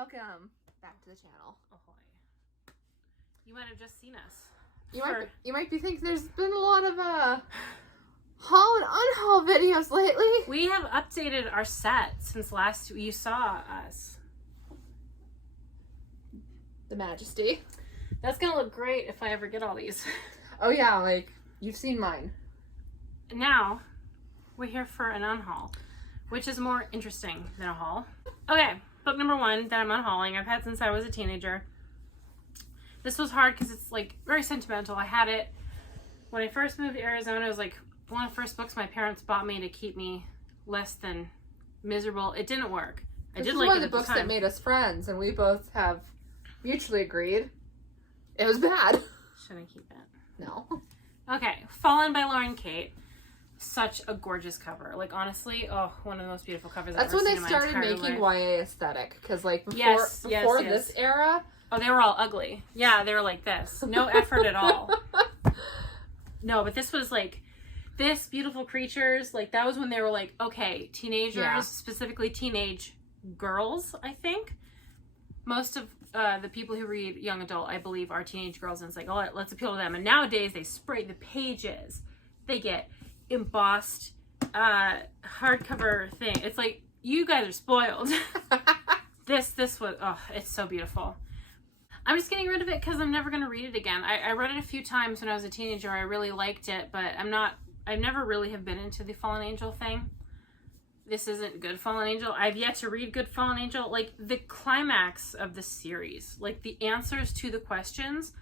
welcome back to the channel. Ahoy. You might have just seen us. You might be thinking there's been a lot of haul and unhaul videos lately. We have updated our set since last you saw us. The Majesty. That's gonna look great if I ever get all these. Oh yeah, like you've seen mine. Now we're here for an unhaul, which is more interesting than a haul. Okay, book number one that I'm unhauling. I've had since I was a teenager. This was hard because it's like very sentimental. I had it when I first moved to Arizona. It was like one of the first books my parents bought me to keep me less than miserable. It didn't work. This is one of the books that made us friends, and we both have mutually agreed it was bad. Should I keep it? No. Okay, Fallen by Lauren Kate. Such a gorgeous cover. Like, honestly, oh, one of the most beautiful covers I've ever seen in my entire life. That's when they started making YA aesthetic, because like before yes. this era. Oh, they were all ugly. Yeah, they were like this. No effort at all. No, but this was like, this Beautiful Creatures, like that was when they were like, okay, teenagers, specifically teenage girls, I think. Most of the people who read young adult, I believe, are teenage girls, and it's like, oh, let's appeal to them. And nowadays, they spray the pages. They get embossed hardcover thing. It's like, you guys are spoiled. This was, oh, it's so beautiful. I'm just getting rid of it because I'm never going to read it again. I read it a few times when I was a teenager. I really liked it, but I never really have been into the Fallen Angel thing. This isn't good Fallen Angel. I've yet to read good Fallen Angel. Like, the climax of the series, like the answers to the questions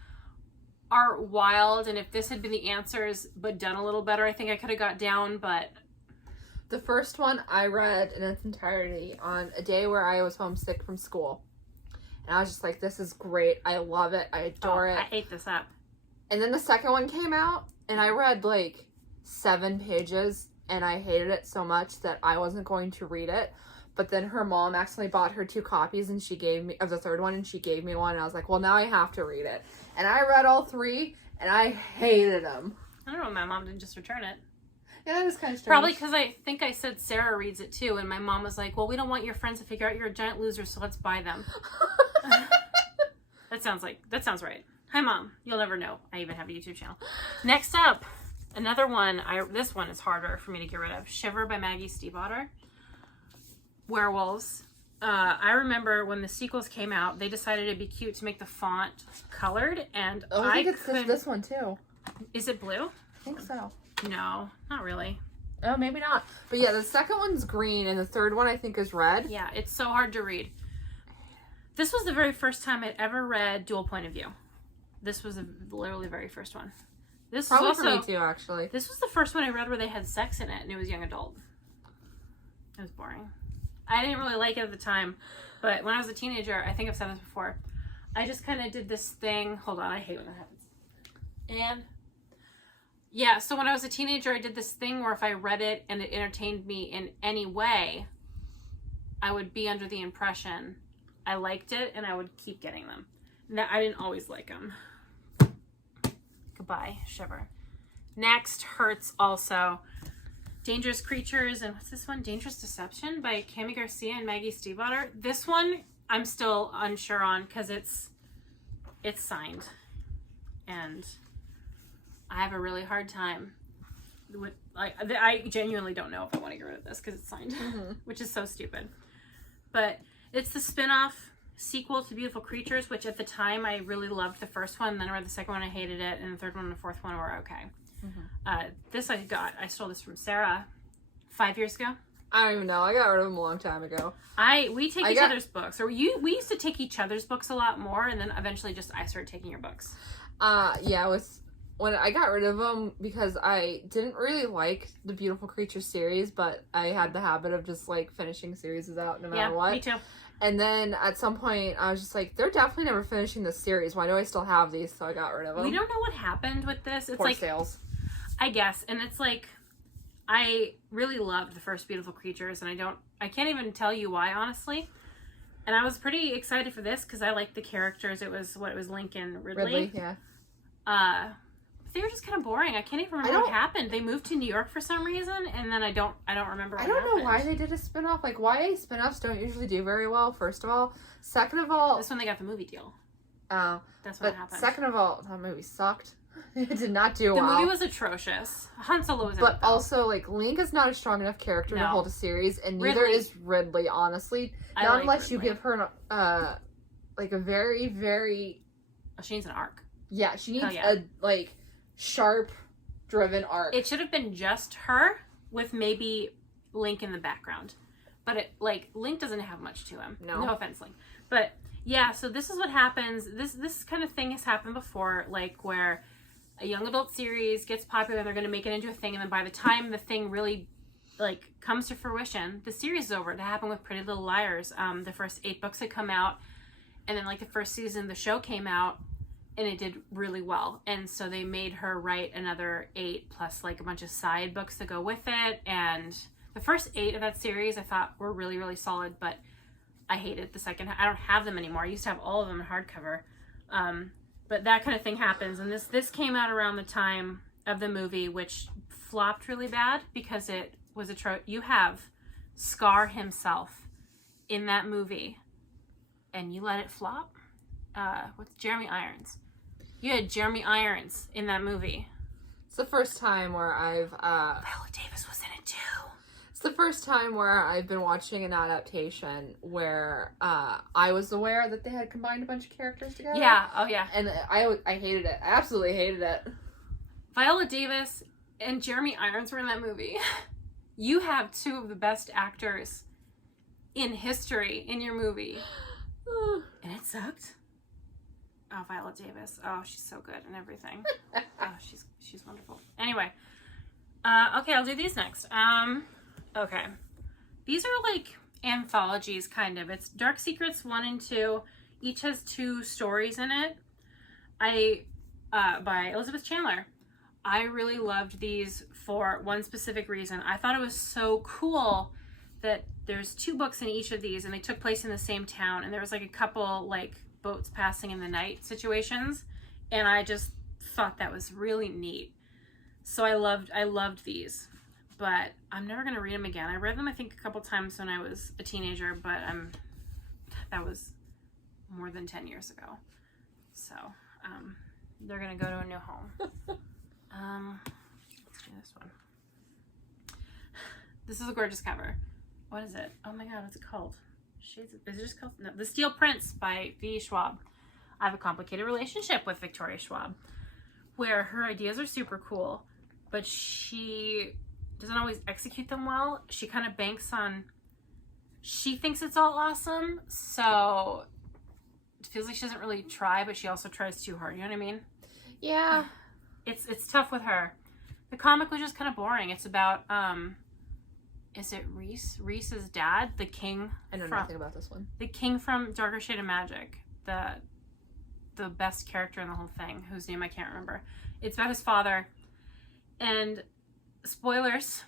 are wild. And if this had been the answers, but done a little better, I think I could have got down, but... The first one I read in its entirety on a day where I was homesick from school. And I was just like, this is great. I love it. I adore it. I ate this up. And then the second one came out, and I read like 7 pages, and I hated it so much that I wasn't going to read it. But then her mom accidentally bought her 2 copies, and she gave me, of the third one, and she gave me one, and I was like, well, now I have to read it. And I read all 3, and I hated them. I don't know, my mom didn't just return it. Yeah, that was kind of strange. Probably because I think I said Sarah reads it too, and my mom was like, well, we don't want your friends to figure out you're a giant loser, so let's buy them. That sounds right. Hi, Mom. You'll never know. I even have a YouTube channel. Next up, another one. This one is harder for me to get rid of. Shiver by Maggie Stiefvater. Werewolves. I remember when the sequels came out, they decided it'd be cute to make the font colored, and I think it's this one too. Is it blue? I think so. No, not really. Oh, maybe not. But yeah, the second one's green, and the third one I think is red. Yeah, it's so hard to read. This was the very first time I'd ever read Dual Point of View. This was literally the very first one. This Probably was also, for me too, actually. This was the first one I read where they had sex in it, and it was young adult. It was boring. I didn't really like it at the time, but when I was a teenager, I think I've said this before, I just kind of did this thing. Hold on, I hate when that happens. And yeah, so when I was a teenager, I did this thing where if I read it and it entertained me in any way, I would be under the impression I liked it, and I would keep getting them. Now, I didn't always like them. Goodbye, Shiver. Next, Hurts also. Dangerous Creatures, and what's this one? Dangerous Deception by Cammie Garcia and Maggie Stiefvater. This one, I'm still unsure on because it's signed. And I have a really hard time with, I genuinely don't know if I want to get rid of this because it's signed, which is so stupid. But it's the spin-off sequel to Beautiful Creatures, which at the time I really loved the first one. Then I read the second one, I hated it, and the third one and the fourth one were okay. This I stole this from Sarah 5 years ago. I don't even know. I got rid of them a long time ago. We take each other's books, or we used to take each other's books a lot more, and then eventually just I started taking your books. Yeah, it was when I got rid of them because I didn't really like the Beautiful Creatures series, but I had the habit of just like finishing series out no matter what. Me too. And then at some point I was just like, they're definitely never finishing this series. Why do I still have these? So I got rid of them. We don't know what happened with this. It's Poor like sales. I guess, and it's like I really loved the first Beautiful Creatures, and I can't even tell you why, honestly. And I was pretty excited for this because I liked the characters. It was Lincoln Ridley. Yeah. They were just kind of boring. I can't even remember what happened. They moved to New York for some reason, and then I don't remember what happened. I don't know why they did a spinoff. Like, YA spinoffs don't usually do very well, first of all. Second of all... That's when they got the movie deal. Oh. That's what happened. Second of all, that movie sucked. It did not do well. The movie was atrocious. Han Solo was in it, But also, like, Link is not a strong enough character to hold a series, and neither is Ridley, honestly. Not unless you give her, like, a very, very... Oh, she needs an arc. Yeah, she needs a, like, sharp, driven arc. It should have been just her with maybe Link in the background. But, Link doesn't have much to him. No offense, Link. But, yeah, so this is what happens. This kind of thing has happened before, like, where a young adult series gets popular and they're going to make it into a thing, and then by the time the thing really, like, comes to fruition, the series is over. It happened with Pretty Little Liars. The first 8 books had come out, and then, like, the first season, the show came out, and it did really well. And so they made her write another 8 plus, like, a bunch of side books to go with it. And the first 8 of that series I thought were really, really solid, but I hated the second. I don't have them anymore. I used to have all of them in hardcover. But that kind of thing happens. And this came out around the time of the movie, which flopped really bad because it was you have Scar himself in that movie, and you let it flop? What's Jeremy Irons? You had Jeremy Irons in that movie. It's the first time where I've... Viola Davis was in it too. It's the first time where I've been watching an adaptation where I was aware that they had combined a bunch of characters together. Yeah, oh yeah. And I hated it. I absolutely hated it. Viola Davis and Jeremy Irons were in that movie. You have 2 of the best actors in history in your movie. And it sucked. Oh, Viola Davis. Oh, she's so good and everything. Oh, she's wonderful. Anyway. Okay, I'll do these next. Okay. These are like anthologies, kind of. It's Dark Secrets 1 and 2. Each has 2 stories in it. By Elizabeth Chandler. I really loved these for one specific reason. I thought it was so cool that there's 2 books in each of these, and they took place in the same town, and there was like a couple like boats passing in the night situations, and I just thought that was really neat. So I loved these, but I'm never gonna read them again. I read them I think a couple times when I was a teenager, but that was more than 10 years ago. So they're gonna go to a new home. Let's do this one. This is a gorgeous cover. What is it? Oh my god, what's it called? Shades of... Is it just called... No, The Steel Prince by V. Schwab. I have a complicated relationship with Victoria Schwab, where her ideas are super cool, but she doesn't always execute them well. She kind of banks on... She thinks it's all awesome, so it feels like she doesn't really try, but she also tries too hard. You know what I mean? Yeah. It's tough with her. The comic was just kind of boring. It's about... Is it Reese? Reese's dad, the king. I know nothing about this one. The king from Darker Shade of Magic, the best character in the whole thing, whose name I can't remember. It's about his father, and spoilers.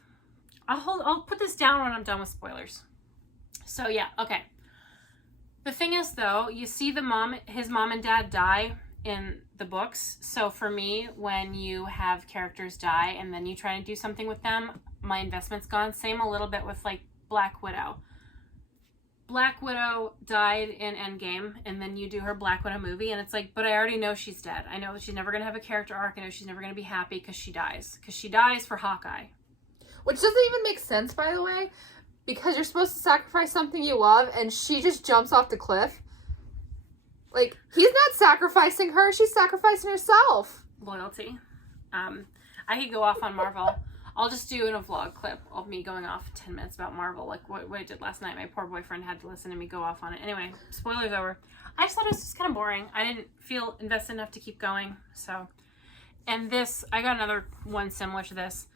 I'll put this down when I'm done with spoilers. So yeah, okay. The thing is, though, you see his mom and dad die in the books. So for me, when you have characters die and then you try to do something with them, my investment's gone. Same a little bit with like Black Widow. Black Widow died in Endgame, and then you do her Black Widow movie, and it's like, but I already know she's dead. I know that she's never going to have a character arc. I know she's never going to be happy because she dies. Because she dies for Hawkeye. Which doesn't even make sense, by the way, because you're supposed to sacrifice something you love, and she just jumps off the cliff. Like, he's not sacrificing her, she's sacrificing herself. Loyalty. I could go off on Marvel. I'll just do in a vlog clip of me going off 10 minutes about Marvel, like what I did last night. My poor boyfriend had to listen to me go off on it. Anyway, spoilers over. I just thought it was just kind of boring. I didn't feel invested enough to keep going, so. And this, I got another one similar to this.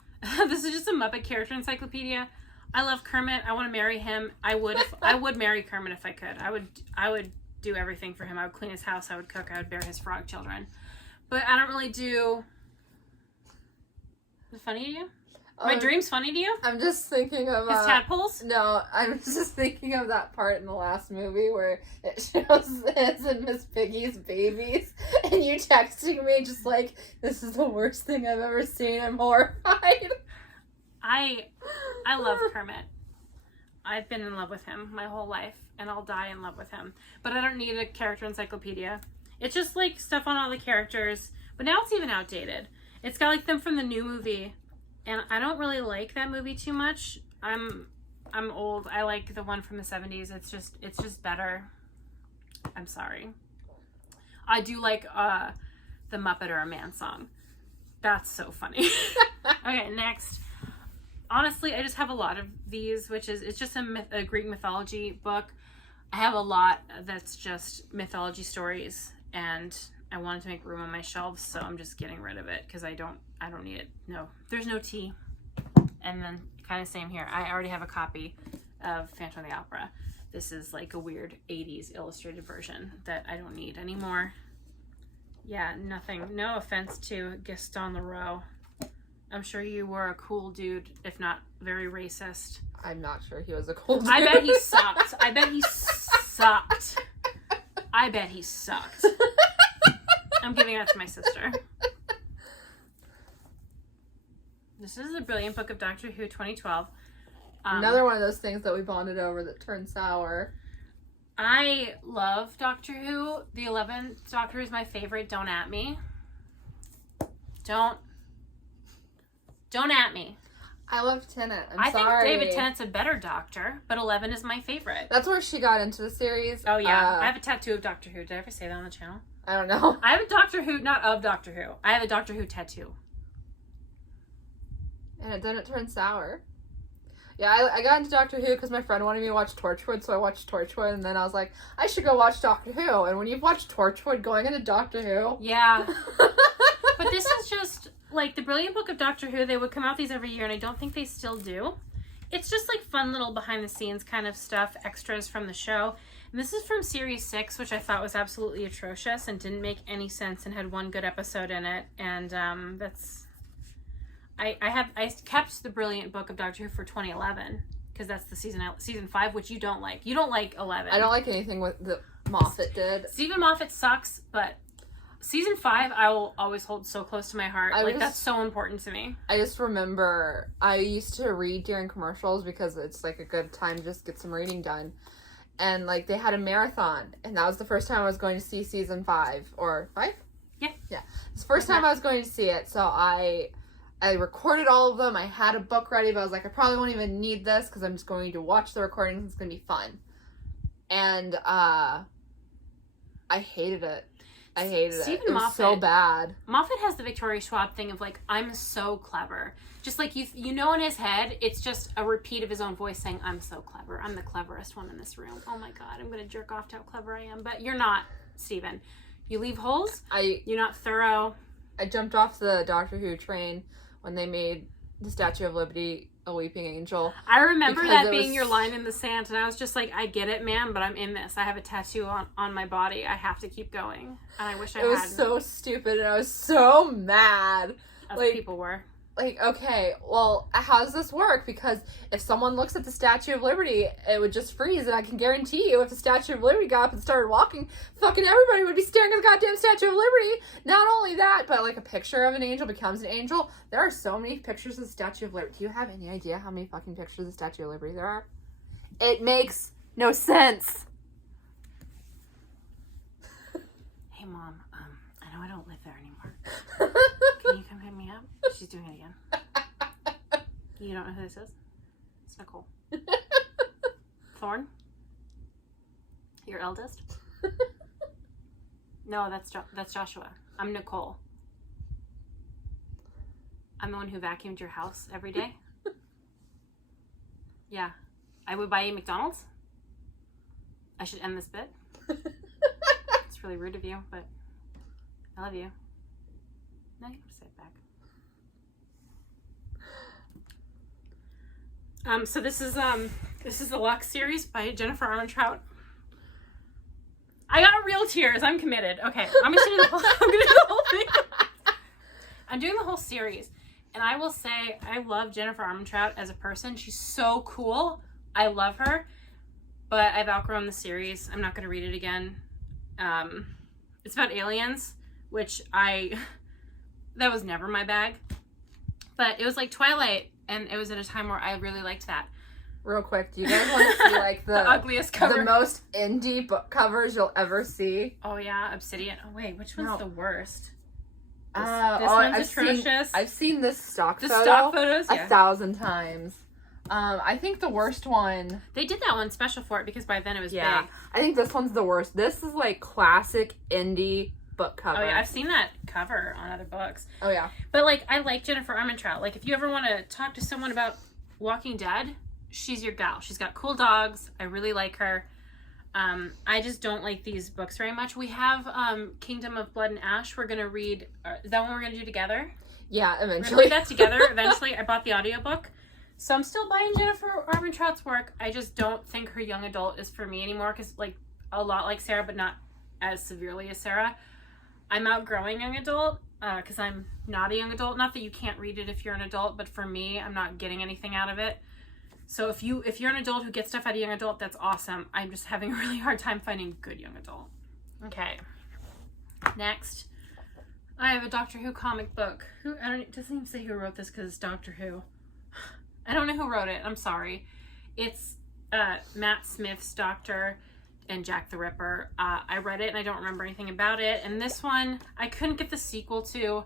This is just a Muppet character encyclopedia. I love Kermit. I want to marry him. I would marry Kermit if I could. I would do everything for him. I would clean his house. I would cook. I would bear his frog children. But I don't really do... Is it funny to you? My dream's funny to you? I'm just thinking of... His tadpoles? No, I'm just thinking of that part in the last movie where it shows his and Miss Piggy's babies, and you texting me just like, this is the worst thing I've ever seen. I'm horrified. I love Kermit. I've been in love with him my whole life, and I'll die in love with him. But I don't need a character encyclopedia. It's just like stuff on all the characters, but now it's even outdated. It's got like them from the new movie. And I don't really like that movie too much. I'm old. I like the one from the 70s. It's just better. I'm sorry. I do like the Muppet or a Man song. That's so funny. Okay, next. Honestly, I just have a lot of these, it's just a Greek mythology book. I have a lot that's just mythology stories, and I wanted to make room on my shelves, so I'm just getting rid of it because I don't need it. No, there's no tea. And then kind of same here. I already have a copy of Phantom of the Opera. This is like a weird 80s illustrated version that I don't need anymore. Yeah, nothing. No offense to Gaston Leroux. I'm sure you were a cool dude, if not very racist. I'm not sure he was a cool dude. I bet he sucked. I bet he sucked. I bet he sucked. I'm giving that to my sister. This is a brilliant book of Doctor Who 2012. Another one of those things that we bonded over that turned sour. I love Doctor Who. The 11th Doctor is my favorite. Don't at me. Don't at me. I love Tennant. I think David Tennant's a better Doctor, but 11 is my favorite. That's where she got into the series. Oh, yeah. I have a tattoo of Doctor Who. Did I ever say that on the channel? I don't know. I have a Doctor Who, not of Doctor Who. I have a Doctor Who tattoo. And it didn't turn sour. Yeah, I got into Doctor Who because my friend wanted me to watch Torchwood, so I watched Torchwood, and then I was like, I should go watch Doctor Who. And when you've watched Torchwood, going into Doctor Who... Yeah. But this is just, like, the Brilliant Book of Doctor Who. They would come out these every year, and I don't think they still do. It's just, like, fun little behind-the-scenes kind of stuff, extras from the show. And this is from Series 6, which I thought was absolutely atrocious and didn't make any sense and had one good episode in it. And that's... I kept the Brilliant Book of Doctor Who for 2011 because that's the season 5, which you don't like. You don't like 11. I don't like anything that Moffat did. Stephen Moffat sucks, but season 5 I will always hold so close to my heart. That's so important to me. I just remember I used to read during commercials because it's like a good time to just get some reading done. And like they had a marathon, and that was the first time I was going to see season 5 or 5. Yeah. It's the first time I was going to see it, so I recorded all of them. I had a book ready, but I was like, I probably won't even need this because I'm just going to watch the recordings. It's going to be fun. And I hated it. It was so bad. Moffat has the Victoria Schwab thing of like, I'm so clever. Just like you know in his head, it's just a repeat of his own voice saying, I'm so clever. I'm the cleverest one in this room. Oh my God, I'm going to jerk off to how clever I am. But you're not, Stephen. You leave holes. You're not thorough. I jumped off the Doctor Who train when they made the Statue of Liberty a weeping angel. I remember that being your line in the sand, and I was just like, I get it, man, but I'm in this. I have a tattoo on my body. I have to keep going. And I wish I had. It was so stupid, and I was so mad. As people were. Like, okay, well, how does this work? Because if someone looks at the Statue of Liberty, it would just freeze, and I can guarantee you if the Statue of Liberty got up and started walking, fucking everybody would be staring at the goddamn Statue of Liberty. Not only that, but like a picture of an angel becomes an angel. There are so many pictures of the Statue of Liberty. Do you have any idea how many fucking pictures of the Statue of Liberty there are? It makes no sense. Hey, Mom, I know I don't live there anymore. Can you come pick me up? She's doing it again. You don't know who this is? It's Nicole. Thorne? Your eldest? No, that's Joshua. I'm Nicole. I'm the one who vacuumed your house every day. Yeah. I would buy you McDonald's. I should end this bit. It's really rude of you, but I love you. No, you can say it back. So this is the Lux series by Jennifer Armentrout. I got real tears. I'm committed. Okay, I'm gonna do the whole thing. I'm doing the whole series, And I will say, I love Jennifer Armentrout as a person. She's so cool. I love her. But I've outgrown the series. I'm not going to read it again. It's about aliens, which that was never my bag. But it was like Twilight, and it was at a time where I really liked that. Real quick, do you guys want to see like the ugliest cover? The most indie book covers you'll ever see? Oh yeah, Obsidian. Oh wait, which one's the worst? This one's one's atrocious. I've seen this stock the photo stock photos 1,000 times. I think the worst one... They did that one special for it because by then it was big. I think this one's the worst. This is like classic indie book cover. Oh yeah, I've seen that cover on other books. Oh yeah. But like, I like Jennifer Armentrout. Like, if you ever want to talk to someone about Walking Dead, she's your gal. She's got cool dogs. I really like her. I just don't like these books very much. We have Kingdom of Blood and Ash. We're going to read... is that one we're going to do together? Yeah, eventually. We're going to read that together eventually. I bought the audiobook. So I'm still buying Jennifer Armentrout's work. I just don't think her young adult is for me anymore because, like, a lot like Sarah, but not as severely as Sarah. I'm outgrowing young adult because I'm not a young adult. Not that you can't read it if you're an adult, but for me, I'm not getting anything out of it. So if you're an adult who gets stuff out of young adult, that's awesome. I'm just having a really hard time finding good young adult. Okay. Next, I have a Doctor Who comic book. It doesn't even say who wrote this because it's Doctor Who. I don't know who wrote it. I'm sorry. It's Matt Smith's Doctor and Jack the Ripper. I read it and I don't remember anything about it. And this one, I couldn't get the sequel to.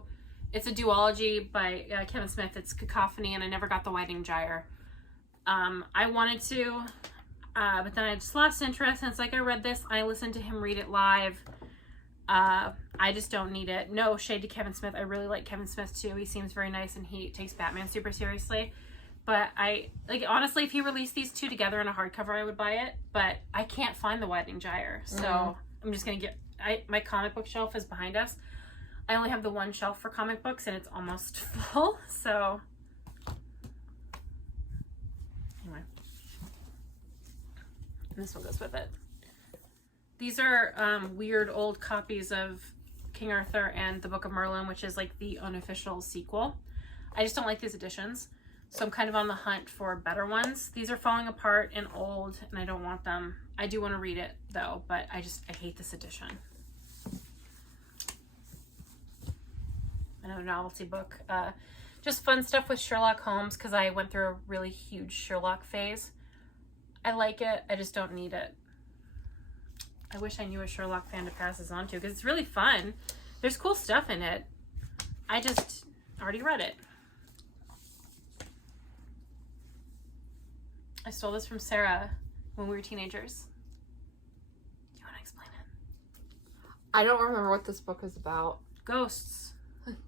It's a duology by Kevin Smith. It's Cacophony, and I never got the Whiting Gyre. I wanted to, but then I just lost interest. And it's like I read this, I listened to him read it live. I just don't need it. No shade to Kevin Smith. I really like Kevin Smith too. He seems very nice and he takes Batman super seriously. But honestly, if he released these two together in a hardcover, I would buy it. But I can't find the Whiting Gyre. So I'm just going to my comic book shelf is behind us. I only have the one shelf for comic books and it's almost full. So anyway. And this one goes with it. These are weird old copies of King Arthur and the Book of Merlin, which is like the unofficial sequel. I just don't like these editions. So I'm kind of on the hunt for better ones. These are falling apart and old, and I don't want them. I do want to read it, though, but I hate this edition. Another novelty book. Just fun stuff with Sherlock Holmes, because I went through a really huge Sherlock phase. I like it. I just don't need it. I wish I knew a Sherlock fan to pass this on to, because it's really fun. There's cool stuff in it. I just already read it. I stole this from Sarah when we were teenagers. Do you want to explain it? I don't remember what this book is about. Ghosts.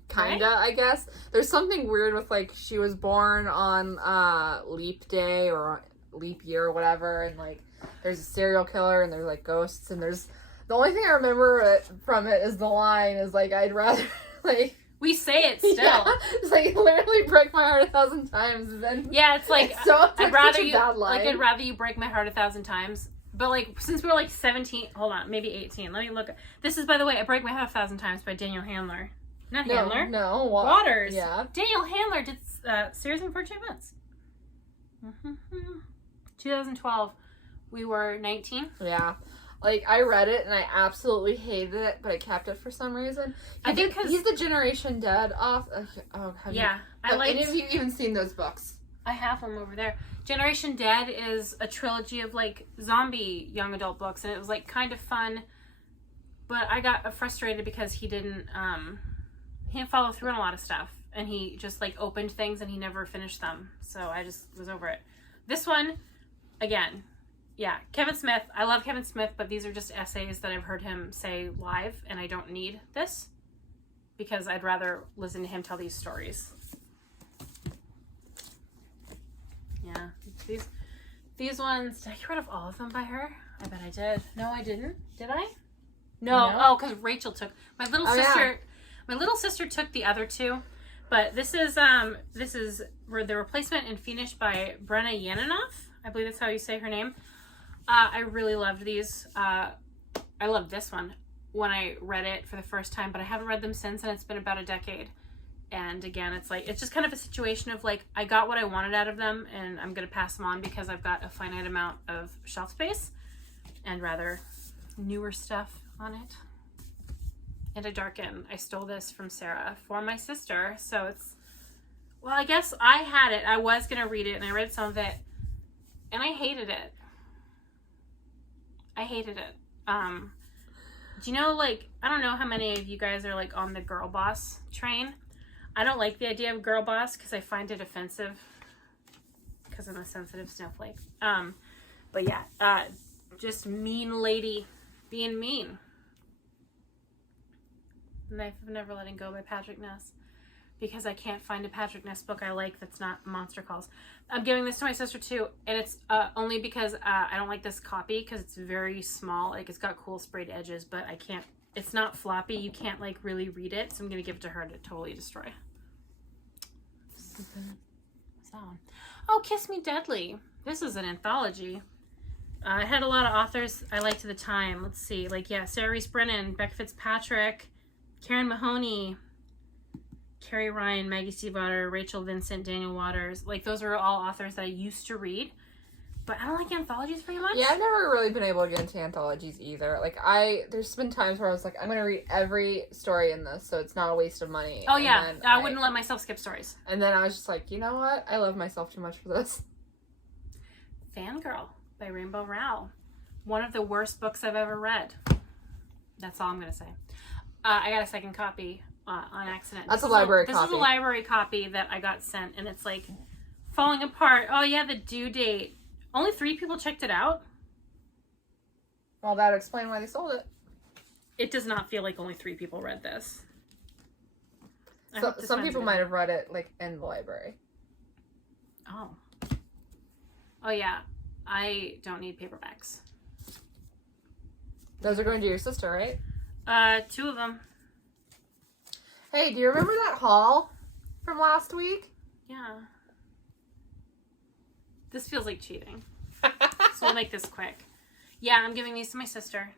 Kinda, right? I guess. There's something weird with, like, she was born on leap day or leap year or whatever, and, like, there's a serial killer and there's, like, ghosts, and there's... The only thing I remember from it is the line is, like, I'd rather, like... We say it still. Yeah, it's like literally break my heart 1,000 times. And then yeah, it's like I'd rather you break my heart 1,000 times. But like since we're like 17, hold on, maybe 18. Let me look. This is, by the way, I Break My Heart 1,000 Times by Daniel Handler. Not Handler. No. Waters. Yeah. Daniel Handler did Series in 14 Months. 2012. We were 19. Yeah. Like, I read it, and I absolutely hated it, but I kept it for some reason. He's the Generation Dead off... Have any of you even seen those books? I have them over there. Generation Dead is a trilogy of, like, zombie young adult books, and it was, like, kind of fun, but I got frustrated because he didn't follow through on a lot of stuff, and he just, like, opened things, and he never finished them, so I just was over it. This one, again... Yeah, Kevin Smith. I love Kevin Smith, but these are just essays that I've heard him say live, and I don't need this because I'd rather listen to him tell these stories. Yeah, these ones. Did I get rid of all of them by her? I bet I did. No, I didn't. Did I? No. Oh, because Rachel took my little sister. Yeah. My little sister took the other two, but this is the replacement and finished by Brenna Yaninoff. I believe that's how you say her name. I really loved these. I loved this one when I read it for the first time, but I haven't read them since, and it's been about a decade. And again, it's like, it's just kind of a situation of like, I got what I wanted out of them and I'm going to pass them on because I've got a finite amount of shelf space and rather newer stuff on it. And a darken. I stole this from Sarah for my sister. So it's, well, I guess I had it. I was going to read it and I read some of it and I hated it. I hated it. Do you know, like, I don't know how many of you guys are like on the girl boss train. I don't like the idea of girl boss because I find it offensive because I'm a sensitive snowflake. But yeah, just mean lady being mean. Knife of Never Letting Go by Patrick Ness, because I can't find a Patrick Ness book I like that's not Monster Calls. I'm giving this to my sister too, and it's only because I don't like this copy because it's very small. Like, it's got cool sprayed edges, but I can't, it's not floppy. You can't like really read it, so I'm gonna give it to her to totally destroy. What's that one? Oh, Kiss Me Deadly. This is an anthology. It had a lot of authors I liked at the time. Let's see, like, yeah, Sarah Reese Brennan, Becca Fitzpatrick, Karen Mahoney, Carrie Ryan, Maggie Stiefvater, Rachel Vincent, Daniel Waters. Like, those are all authors that I used to read. But I don't like anthologies very much. Yeah, I've never really been able to get into anthologies either. Like, there's been times where I was like, I'm going to read every story in this, so it's not a waste of money. Oh, yeah. I wouldn't let myself skip stories. And then I was just like, you know what? I love myself too much for this. Fangirl by Rainbow Rowell. One of the worst books I've ever read. That's all I'm going to say. I got a second copy on accident. That's a library copy. This is a library copy that I got sent, and it's like falling apart. Oh, yeah, the due date. Only 3 people checked it out. Well, that would explain why they sold it. It does not feel like only 3 people read this. So, some people might have read it, like, in the library. Oh. Oh, yeah. I don't need paperbacks. Those are going to your sister, right? 2 of them. Hey, do you remember that haul from last week? Yeah. This feels like cheating. So we'll make this quick. Yeah, I'm giving these to my sister.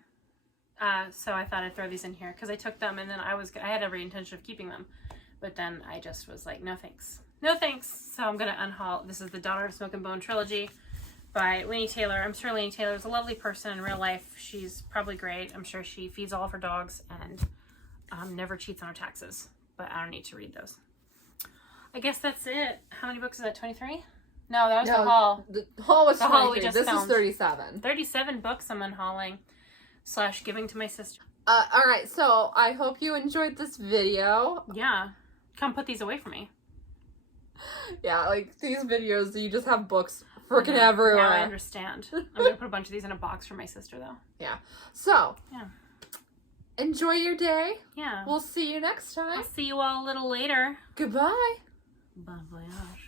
So I thought I'd throw these in here because I took them and then I had every intention of keeping them. But then I just was like, no thanks. No thanks. So I'm going to unhaul. This is the Daughter of Smoke and Bone trilogy by Laini Taylor. I'm sure Laini Taylor is a lovely person in real life. She's probably great. I'm sure she feeds all of her dogs and never cheats on her taxes. But I don't need to read those. I guess that's it. How many books is that? 23? No, that was the haul. The haul was 23. This is 37. 37 books I'm unhauling / giving to my sister. Alright, so I hope you enjoyed this video. Yeah. Come put these away from me. Yeah, like these videos, you just have books freaking everywhere. Now I understand. I'm going to put a bunch of these in a box for my sister, though. Yeah. So, yeah. Enjoy your day. Yeah. We'll see you next time. I'll see you all a little later. Goodbye. Bon voyage.